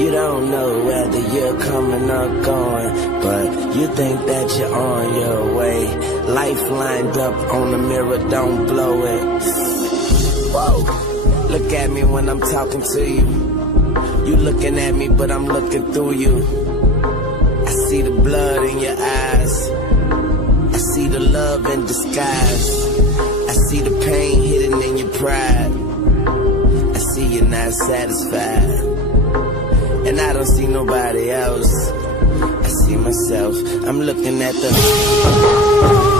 You don't know whether you're coming or going, but you think that you're on your way. Life lined up on the mirror, don't blow it. Whoa. Look at me when I'm talking to you. You looking at me, but I'm looking through you. I see the blood in your eyes. I see the love in disguise. I see the pain hidden in your pride. I see you're not satisfied. And I don't see nobody else. I see myself. I'm looking at the